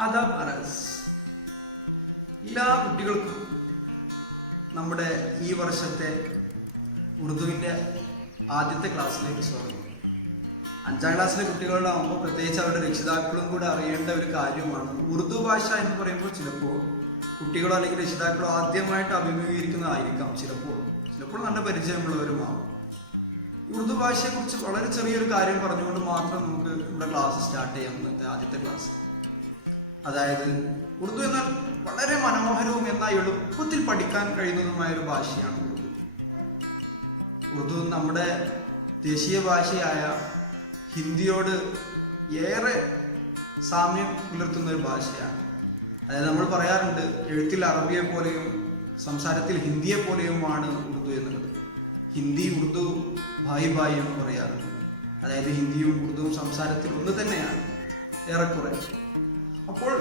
ആദാബ് അറസ്. എല്ലാ കുട്ടികൾക്കും നമ്മുടെ ഈ വർഷത്തെ ഉറുദുവിൻ്റെ ആദ്യത്തെ ക്ലാസ്സിലേക്ക് സ്വാഗതം. 5ാം ക്ലാസ്സിലെ കുട്ടികളാകുമ്പോൾ പ്രത്യേകിച്ച് അവരുടെ രക്ഷിതാക്കളും കൂടെ അറിയേണ്ട ഒരു കാര്യമാണ് ഉറുദു ഭാഷ എന്ന് പറയുമ്പോൾ ചിലപ്പോൾ കുട്ടികളോ അല്ലെങ്കിൽ രക്ഷിതാക്കളോ ആദ്യമായിട്ട് അഭിമുഖീകരിക്കുന്നതായിരിക്കാം. ചിലപ്പോൾ നല്ല പരിചയമുള്ളവരുമാവും. ഉറുദു ഭാഷയെക്കുറിച്ച് വളരെ ചെറിയൊരു കാര്യം പറഞ്ഞുകൊണ്ട് മാത്രം നമുക്ക് നമ്മുടെ ക്ലാസ് സ്റ്റാർട്ട് ചെയ്യാം. ഇന്നത്തെ ആദ്യത്തെ ക്ലാസ്, അതായത് ഉറുദു എന്നാൽ വളരെ മനോഹരവും എന്നാൽ എളുപ്പത്തിൽ പഠിക്കാൻ കഴിയുന്നതുമായ ഒരു ഭാഷയാണ് ഉറുദു. ഉറുദു നമ്മുടെ ദേശീയ ഭാഷയായ ഹിന്ദിയോട് ഏറെ സാമ്യം പുലർത്തുന്ന ഒരു ഭാഷയാണ്. അതായത് നമ്മൾ പറയാറുണ്ട്, എഴുത്തിൽ അറബിയെ പോലെയും സംസാരത്തിൽ ഹിന്ദിയെ പോലെയുമാണ് ഉറുദു എന്നുള്ളത്. ഹിന്ദി ഉറുദു ഭായി ഭായി എന്ന് പറയാറുണ്ട്. അതായത് ഹിന്ദിയും ഉറുദുവും സംസാരത്തിൽ ഒന്ന് തന്നെയാണ് ഏറെക്കുറെ. അപ്പോൾ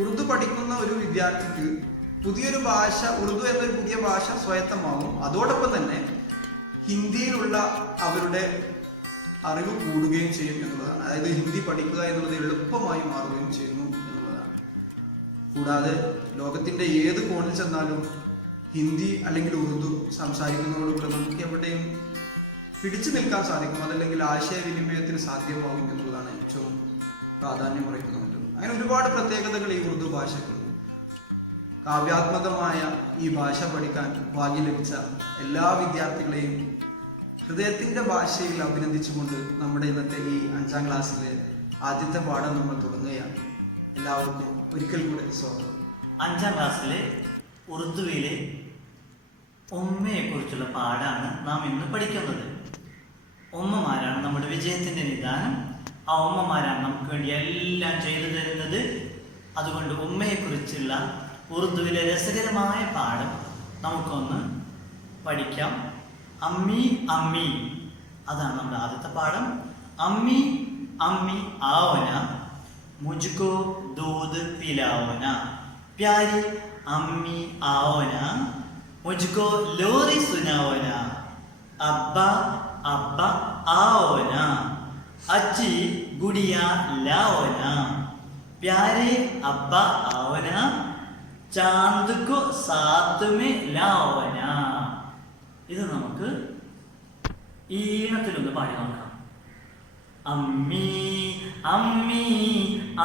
ഉറുദു പഠിക്കുന്ന ഒരു വിദ്യാർത്ഥിക്ക് പുതിയൊരു ഭാഷ, ഉറുദു എന്നൊരു പുതിയ ഭാഷ സ്വായത്തമാകും. അതോടൊപ്പം തന്നെ ഹിന്ദിയിലുള്ള അവരുടെ അറിവ് കൂടുകയും ചെയ്യും എന്നുള്ളതാണ്. അതായത് ഹിന്ദി പഠിക്കുക എന്നുള്ളത് എളുപ്പമായി മാറുകയും ചെയ്യുന്നു എന്നുള്ളതാണ്. കൂടാതെ ലോകത്തിൻ്റെ ഏത് കോണിൽ ചെന്നാലും ഹിന്ദി അല്ലെങ്കിൽ ഉറുദു സംസാരിക്കുന്നതോടുകൂടെ നമുക്ക് എവിടെയും പിടിച്ചു നിൽക്കാൻ സാധിക്കും. അതല്ലെങ്കിൽ ആശയവിനിമയത്തിന് സാധ്യമാകും എന്നുള്ളതാണ് ഏറ്റവും പ്രാധാന്യം അറിയിക്കുന്നത്. അങ്ങനെ ഒരുപാട് പ്രത്യേകതകൾ ഈ ഉറുദു ഭാഷക്കുണ്ട്. കാവ്യാത്മകമായ ഈ ഭാഷ പഠിക്കാൻ ഭാഗ്യം ലഭിച്ച എല്ലാ വിദ്യാർത്ഥികളെയും ഹൃദയത്തിൻ്റെ ഭാഷയിൽ അഭിനന്ദിച്ചുകൊണ്ട് നമ്മുടെ ഇന്നത്തെ ഈ 5ാം ക്ലാസ്സിലെ ആദ്യത്തെ പാഠം നമ്മൾ തുടങ്ങുകയാണ്. എല്ലാവർക്കും ഒരിക്കൽ കൂടെ സ്വാഗതം. 5ാം ക്ലാസ്സിലെ ഉറുദുവിലെ ഉമ്മയെക്കുറിച്ചുള്ള പാഠമാണ് നാം ഇന്ന് പഠിക്കുന്നത്. ഉമ്മമാരാണ് നമ്മുടെ വിജയത്തിൻ്റെ നിദാനം. ആ ഉമ്മമാരാണ് നമുക്ക് വേണ്ടി എല്ലാം ചെയ്തു തരുന്നത്. അതുകൊണ്ട് ഉമ്മയെക്കുറിച്ചുള്ള ഉറുദുവിലെ രസകരമായ പാഠം നമുക്കൊന്ന് പഠിക്കാം. അമ്മി അമ്മി, അതാണ് നമ്മുടെ ആദ്യത്തെ പാഠം. അമ്മി അമ്മി आओ ना मुझको दूध पिलाओ ना, प्यारी अम्मी आओ ना मुझको लोरी सुनाओ ना, अब्बा अब्बा आओ ना अच्छी गुड़िया लाओ ना, प्यारे अब्बा आओ ना चांद को साथ में लाओ ना. ഇത് നമുക്ക് ഈണത്തിലൊന്ന് പാടി നോക്കാം. അമ്മി അമ്മി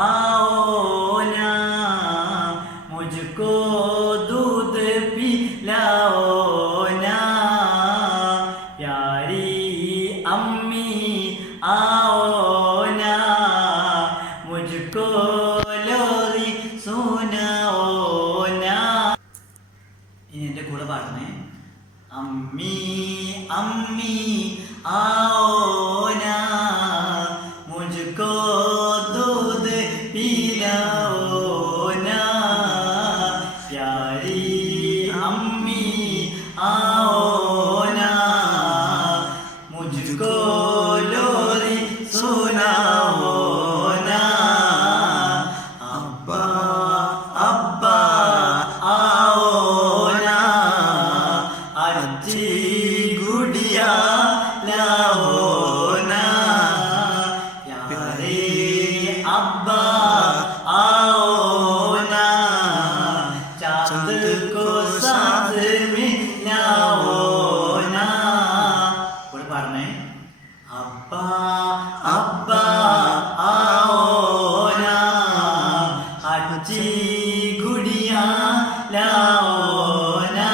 आओ ना मुझको दूध पिलाओ ना, प्यारी अम्मी आओ ना मुझको लोरी सुनाओ ना. ഇനി എൻ്റെ കൂടെ പാടണേ. अम्मी अम्मी आओ ना मुझको दूध पिलाओ ना, प्यारी अम्मी आओ ना मुझको लोरी सुनाओ ना, अब्बा अब्बा आओ ना अच्छी गुड़िया लाओ ना, प्यारे अब्बा आओ ना चांद को साथ में लाओ ना. കൂടെ പാടണേ. अब्बा अब्बा आओ ना अच्छी गुड़िया लाओ ना,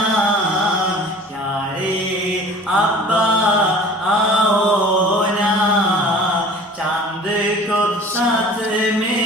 अब्बा आओ ना चांद को साथ में